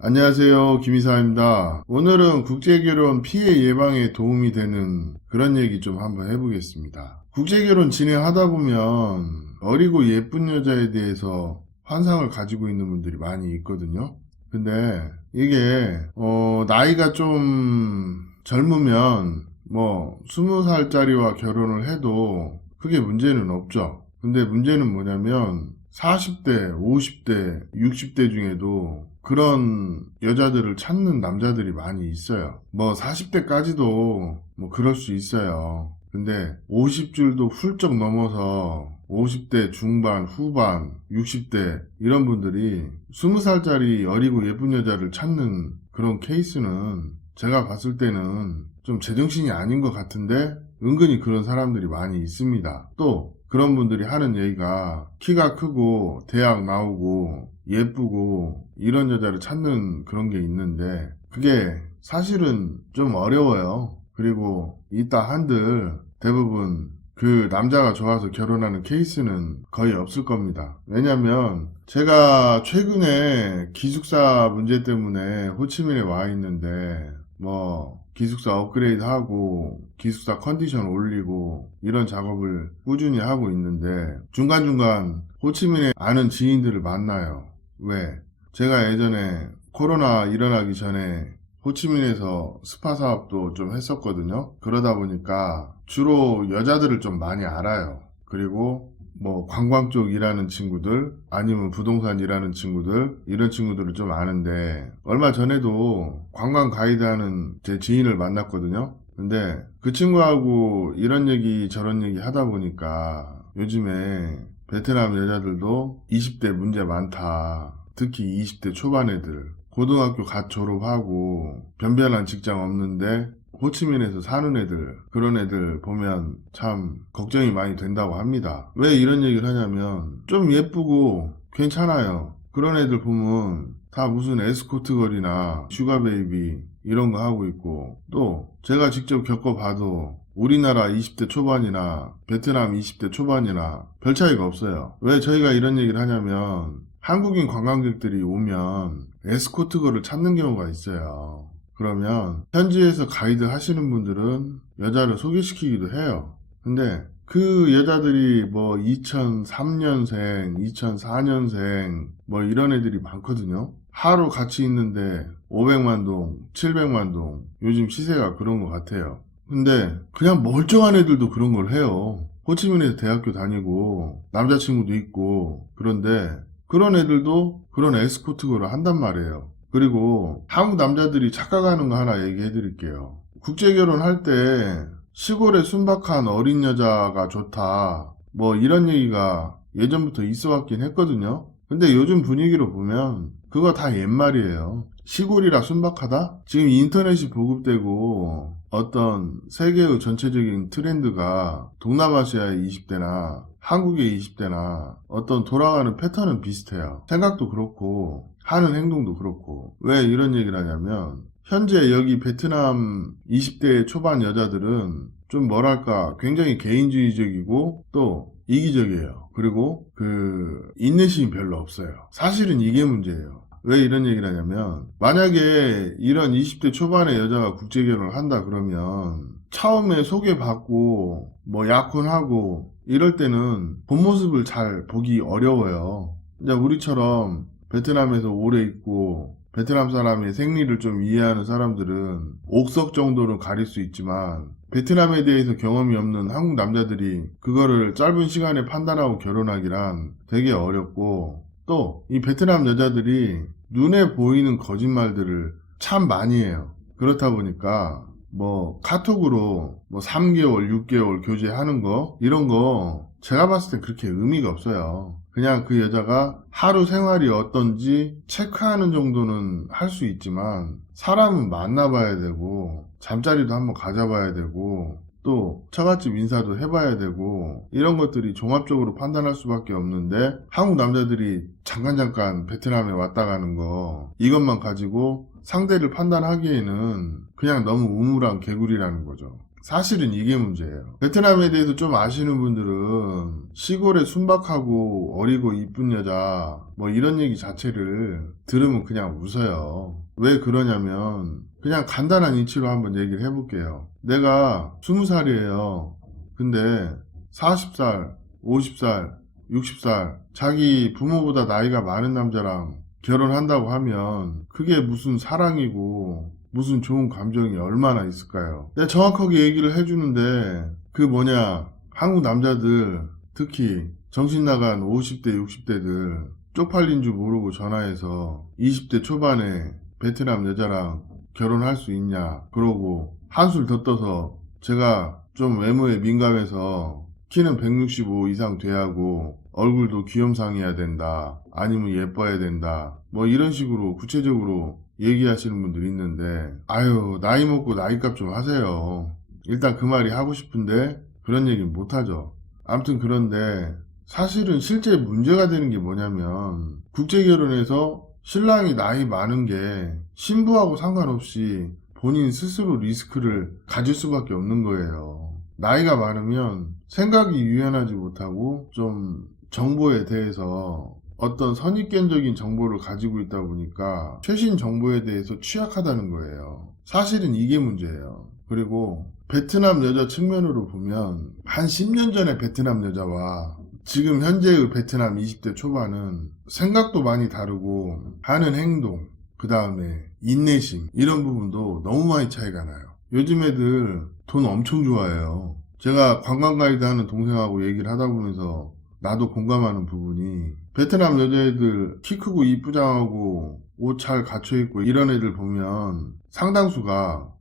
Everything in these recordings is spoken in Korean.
안녕하세요. 김이사입니다. 오늘은 국제결혼 피해 예방에 도움이 되는 그런 얘기 좀 한번 해보겠습니다. 국제결혼 진행하다 보면 어리고 예쁜 여자에 대해서 환상을 가지고 있는 분들이 많이 있거든요. 근데 이게 나이가 좀 젊으면 20살짜리와 결혼을 해도 크게 문제는 없죠. 근데 문제는 뭐냐면 40대, 50대, 60대 중에도 그런 여자들을 찾는 남자들이 많이 있어요. 40대까지도 그럴 수 있어요. 근데 50줄도 훌쩍 넘어서 50대 중반, 후반, 60대 이런 분들이 20살짜리 어리고 예쁜 여자를 찾는 그런 케이스는 제가 봤을 때는 좀 제정신이 아닌 것 같은데 은근히 그런 사람들이 많이 있습니다. 또 그런 분들이 하는 얘기가 키가 크고 대학 나오고 예쁘고 이런 여자를 찾는 그런 게 있는데 그게 사실은 좀 어려워요. 그리고 이따 한들 대부분 그 남자가 좋아서 결혼하는 케이스는 거의 없을 겁니다. 왜냐면 제가 최근에 기숙사 문제 때문에 호치민에 와 있는데 기숙사 업그레이드 하고 기숙사 컨디션 올리고 이런 작업을 꾸준히 하고 있는데 중간중간 호치민에 아는 지인들을 만나요. 왜? 제가 예전에 코로나 일어나기 전에 호치민에서 스파 사업도 좀 했었거든요. 그러다 보니까 주로 여자들을 좀 많이 알아요. 그리고 관광 쪽 일하는 친구들 아니면 부동산 일하는 친구들 이런 친구들을 좀 아는데 얼마 전에도 관광 가이드 하는 제 지인을 만났거든요. 근데 그 친구하고 이런 얘기 저런 얘기 하다 보니까 요즘에 베트남 여자들도 20대 문제 많다. 특히 20대 초반 애들 고등학교 갓 졸업하고 변변한 직장 없는데 호치민에서 사는 애들 그런 애들 보면 참 걱정이 많이 된다고 합니다. 왜 이런 얘기를 하냐면 좀 예쁘고 괜찮아요. 그런 애들 보면 다 무슨 에스코트 걸이나 슈가 베이비 이런 거 하고 있고 또 제가 직접 겪어봐도 우리나라 20대 초반이나 베트남 20대 초반이나 별 차이가 없어요. 왜 저희가 이런 얘기를 하냐면 한국인 관광객들이 오면 에스코트 걸을 찾는 경우가 있어요. 그러면 현지에서 가이드 하시는 분들은 여자를 소개시키기도 해요. 근데 그 여자들이 2003년생, 2004년생 이런 애들이 많거든요. 하루 같이 있는데 500만 동, 700만 동 요즘 시세가 그런 것 같아요. 근데 그냥 멀쩡한 애들도 그런 걸 해요. 호치민에서 대학교 다니고 남자친구도 있고 그런데 그런 애들도 그런 에스코트거를 한단 말이에요. 그리고 한국 남자들이 착각하는 거 하나 얘기해 드릴게요. 국제결혼 할 때 시골에 순박한 어린 여자가 좋다. 이런 얘기가 예전부터 있어 왔긴 했거든요. 근데 요즘 분위기로 보면 그거 다 옛말이에요. 시골이라 순박하다? 지금 인터넷이 보급되고 어떤 세계의 전체적인 트렌드가 동남아시아의 20대나 한국의 20대나 어떤 돌아가는 패턴은 비슷해요. 생각도 그렇고 하는 행동도 그렇고. 왜 이런 얘기를 하냐면 현재 여기 베트남 20대 초반 여자들은 좀 굉장히 개인주의적이고 또 이기적이에요. 그리고 인내심이 별로 없어요. 사실은 이게 문제예요. 왜 이런 얘기를 하냐면 만약에 이런 20대 초반의 여자가 국제결혼을 한다 그러면 처음에 소개받고 약혼하고 이럴 때는 본 모습을 잘 보기 어려워요. 이제 우리처럼 베트남에서 오래 있고 베트남 사람의 생리를 좀 이해하는 사람들은 옥석 정도는 가릴 수 있지만 베트남에 대해서 경험이 없는 한국 남자들이 그거를 짧은 시간에 판단하고 결혼하기란 되게 어렵고 또 이 베트남 여자들이 눈에 보이는 거짓말들을 참 많이 해요. 그렇다 보니까 카톡으로 3개월, 6개월 교제하는 거 이런 거 제가 봤을 땐 그렇게 의미가 없어요. 그냥 그 여자가 하루 생활이 어떤지 체크하는 정도는 할 수 있지만 사람은 만나봐야 되고 잠자리도 한번 가져봐야 되고 또 처갓집 인사도 해봐야 되고 이런 것들이 종합적으로 판단할 수밖에 없는데 한국 남자들이 잠깐 베트남에 왔다 가는 거 이것만 가지고 상대를 판단하기에는 그냥 너무 우물한 개구리라는 거죠. 사실은 이게 문제예요. 베트남에 대해서 좀 아시는 분들은 시골에 순박하고 어리고 이쁜 여자 뭐 이런 얘기 자체를 들으면 그냥 웃어요. 왜 그러냐면 그냥 간단한 이치로 한번 얘기를 해볼게요. 내가 20살이에요. 근데 40살, 50살, 60살 자기 부모보다 나이가 많은 남자랑 결혼한다고 하면 그게 무슨 사랑이고 무슨 좋은 감정이 얼마나 있을까요? 내가 정확하게 얘기를 해주는데 한국 남자들 특히 정신 나간 50대 60대들 쪽팔린 줄 모르고 전화해서 20대 초반에 베트남 여자랑 결혼할 수 있냐 그러고 한술 더 떠서 제가 좀 외모에 민감해서 키는 165 이상 돼야 하고 얼굴도 귀염상이어야 된다 아니면 예뻐야 된다 뭐 이런 식으로 구체적으로 얘기하시는 분들이 있는데 아유 나이 먹고 나이값 좀 하세요. 일단 그 말이 하고 싶은데 그런 얘기는 못하죠. 아무튼 그런데 사실은 실제 문제가 되는 게 뭐냐면 국제결혼에서 신랑이 나이 많은 게 신부하고 상관없이 본인 스스로 리스크를 가질 수밖에 없는 거예요. 나이가 많으면 생각이 유연하지 못하고 좀 정보에 대해서 어떤 선입견적인 정보를 가지고 있다 보니까 최신 정보에 대해서 취약하다는 거예요. 사실은 이게 문제예요. 그리고 베트남 여자 측면으로 보면 한 10년 전의 베트남 여자와 지금 현재의 베트남 20대 초반은 생각도 많이 다르고 하는 행동, 그 다음에 인내심 이런 부분도 너무 많이 차이가 나요. 요즘 애들 돈 엄청 좋아해요. 제가 관광 가이드 하는 동생하고 얘기를 하다 보면서 나도 공감하는 부분이 베트남 여자애들 키 크고 이쁘장하고 옷 잘 갖춰입고 이런 애들 보면 상당수가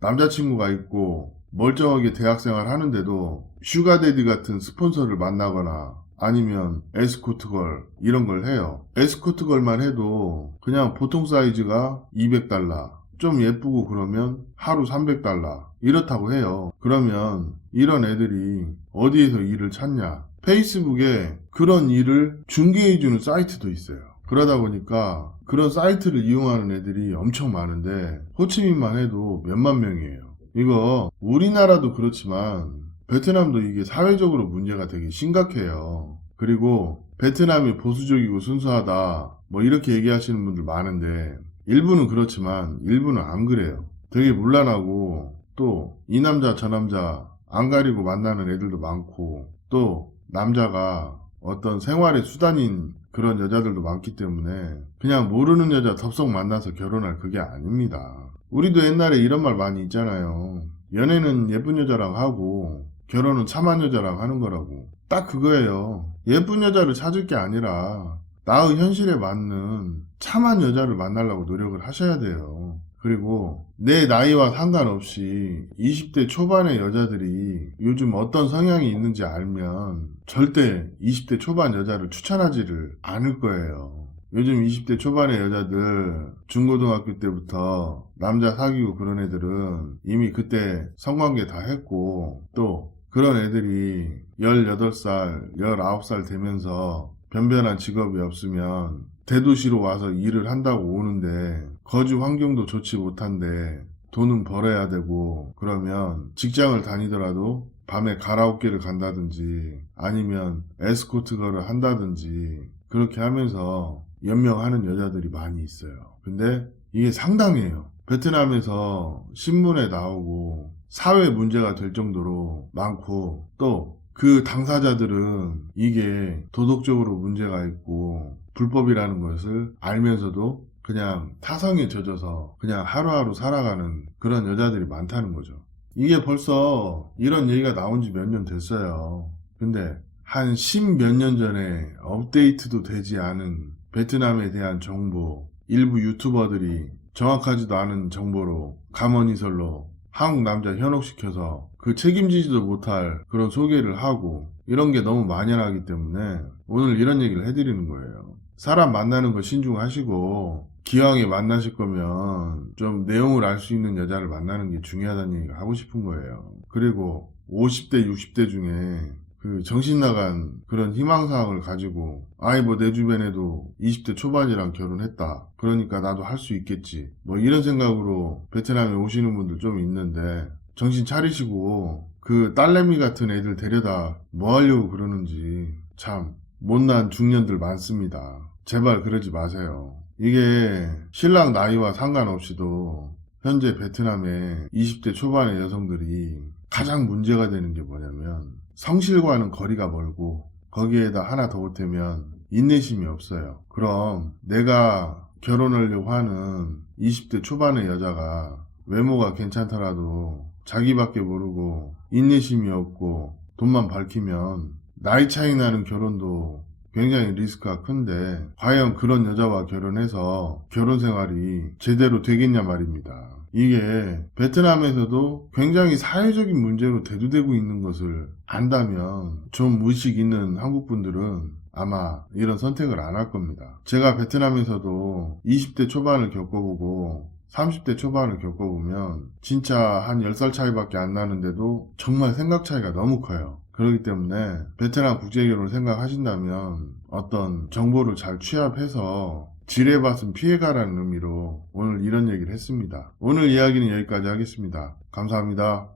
남자친구가 있고 멀쩡하게 대학생활 하는데도 슈가데디 같은 스폰서를 만나거나 아니면 에스코트걸 이런 걸 해요. 에스코트걸만 해도 그냥 보통 사이즈가 200달러 좀 예쁘고 그러면 하루 300달러 이렇다고 해요. 그러면 이런 애들이 어디에서 일을 찾냐? 페이스북에 그런 일을 중개해주는 사이트도 있어요. 그러다 보니까 그런 사이트를 이용하는 애들이 엄청 많은데 호치민만 해도 몇만 명이에요. 이거 우리나라도 그렇지만 베트남도 이게 사회적으로 문제가 되게 심각해요. 그리고 베트남이 보수적이고 순수하다 뭐 이렇게 얘기하시는 분들 많은데 일부는 그렇지만 일부는 안 그래요. 되게 문란하고 또 이 남자 저 남자 안 가리고 만나는 애들도 많고 또 남자가 어떤 생활의 수단인 그런 여자들도 많기 때문에 그냥 모르는 여자 덥석 만나서 결혼할 그게 아닙니다. 우리도 옛날에 이런 말 많이 있잖아요. 연애는 예쁜 여자랑 하고 결혼은 참한 여자랑 하는 거라고. 딱 그거예요. 예쁜 여자를 찾을 게 아니라 나의 현실에 맞는 참한 여자를 만나려고 노력을 하셔야 돼요. 그리고 내 나이와 상관없이 20대 초반의 여자들이 요즘 어떤 성향이 있는지 알면 절대 20대 초반 여자를 추천하지를 않을 거예요. 요즘 20대 초반의 여자들 중고등학교 때부터 남자 사귀고 그런 애들은 이미 그때 성관계 다 했고 또 그런 애들이 18살, 19살 되면서 변변한 직업이 없으면 대도시로 와서 일을 한다고 오는데 거주 환경도 좋지 못한데 돈은 벌어야 되고 그러면 직장을 다니더라도 밤에 가라오케를 간다든지 아니면 에스코트걸을 한다든지 그렇게 하면서 연명하는 여자들이 많이 있어요. 근데 이게 상당해요. 베트남에서 신문에 나오고 사회 문제가 될 정도로 많고 또 그 당사자들은 이게 도덕적으로 문제가 있고 불법이라는 것을 알면서도 그냥 타성에 젖어서 그냥 하루하루 살아가는 그런 여자들이 많다는 거죠. 이게 벌써 이런 얘기가 나온 지 몇 년 됐어요. 근데 한 10 몇 년 전에 업데이트도 되지 않은 베트남에 대한 정보, 일부 유튜버들이 정확하지도 않은 정보로 감언이설로 한국 남자 현혹시켜서 그 책임지지도 못할 그런 소개를 하고 이런 게 너무 만연하기 때문에 오늘 이런 얘기를 해드리는 거예요. 사람 만나는 거 신중하시고 기왕에 만나실 거면 좀 내용을 알 수 있는 여자를 만나는 게 중요하다는 얘기를 하고 싶은 거예요. 그리고 50대 60대 중에 그 정신 나간 그런 희망사항을 가지고 뭐 내 주변에도 20대 초반이랑 결혼했다 그러니까 나도 할 수 있겠지 뭐 이런 생각으로 베트남에 오시는 분들 좀 있는데 정신 차리시고 그 딸내미 같은 애들 데려다 뭐 하려고 그러는지 참 못난 중년들 많습니다. 제발 그러지 마세요. 이게 신랑 나이와 상관없이도 현재 베트남의 20대 초반의 여성들이 가장 문제가 되는 게 뭐냐면 성실과는 거리가 멀고 거기에다 하나 더 보태면 인내심이 없어요. 그럼 내가 결혼하려고 하는 20대 초반의 여자가 외모가 괜찮더라도 자기밖에 모르고 인내심이 없고 돈만 밝히면 나이 차이 나는 결혼도 굉장히 리스크가 큰데 과연 그런 여자와 결혼해서 결혼 생활이 제대로 되겠냐 말입니다. 이게 베트남에서도 굉장히 사회적인 문제로 대두되고 있는 것을 안다면 좀 의식 있는 한국 분들은 아마 이런 선택을 안 할 겁니다. 제가 베트남에서도 20대 초반을 겪어보고 30대 초반을 겪어보면 진짜 한 10살 차이밖에 안 나는데도 정말 생각 차이가 너무 커요. 그렇기 때문에 베트남 국제결혼을 생각하신다면 어떤 정보를 잘 취합해서 지뢰밭은 피해가라는 의미로 오늘 이런 얘기를 했습니다. 오늘 이야기는 여기까지 하겠습니다. 감사합니다.